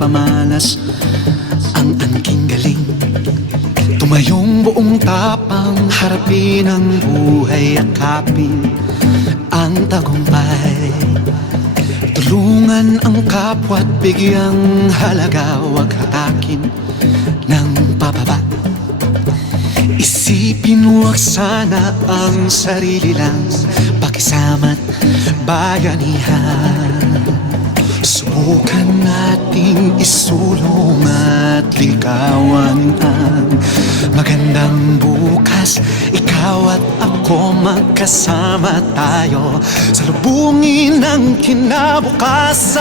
pamalas ang angking galing. Tumayong buong tapang, harapin ang buhay, yakapin ang tagumpay. Tulungan ang kapwa't bigyang halaga, huwag hatakin ng pababa. Isipin huwag sana ang sarili lang, pakisama't bayanihan. Subukan nating isulong at ligawan ang magandang bukas. Ikaw at ako magkasama tayo, salubungin ang kinabukasan.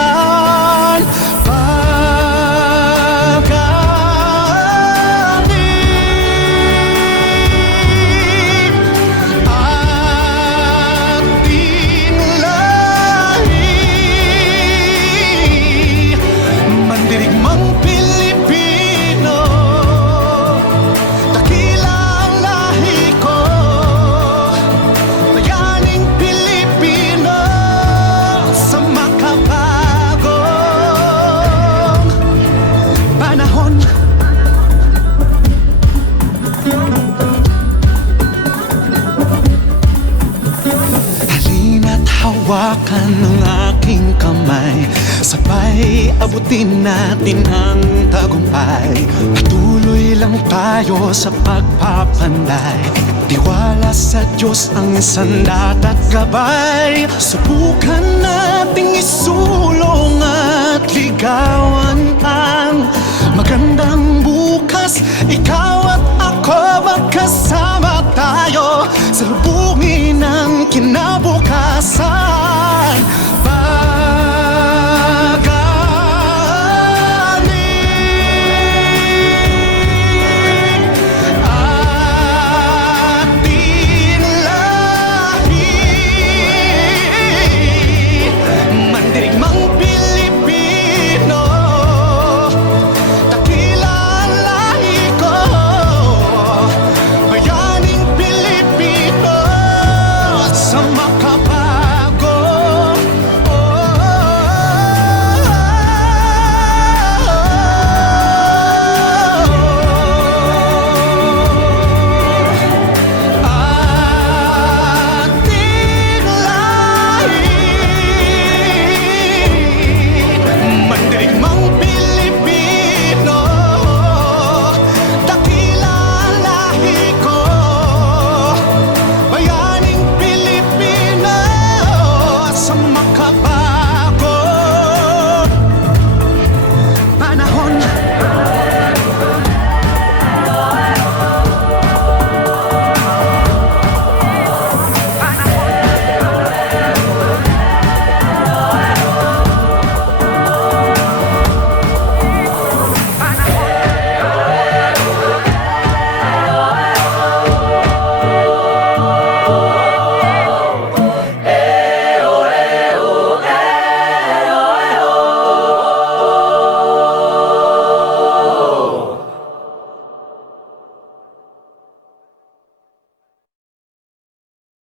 Hawakan ng aking kamay, sabay abutin natin ang tagumpay. Patuloy lang tayo sa pagpapanday, tiwala sa Diyos ang sandat at gabay. Subukan nating isulong at ligawan ang magandang bukas. Ikaw at ako magkasama tayo, salubungin ang kinabukasan.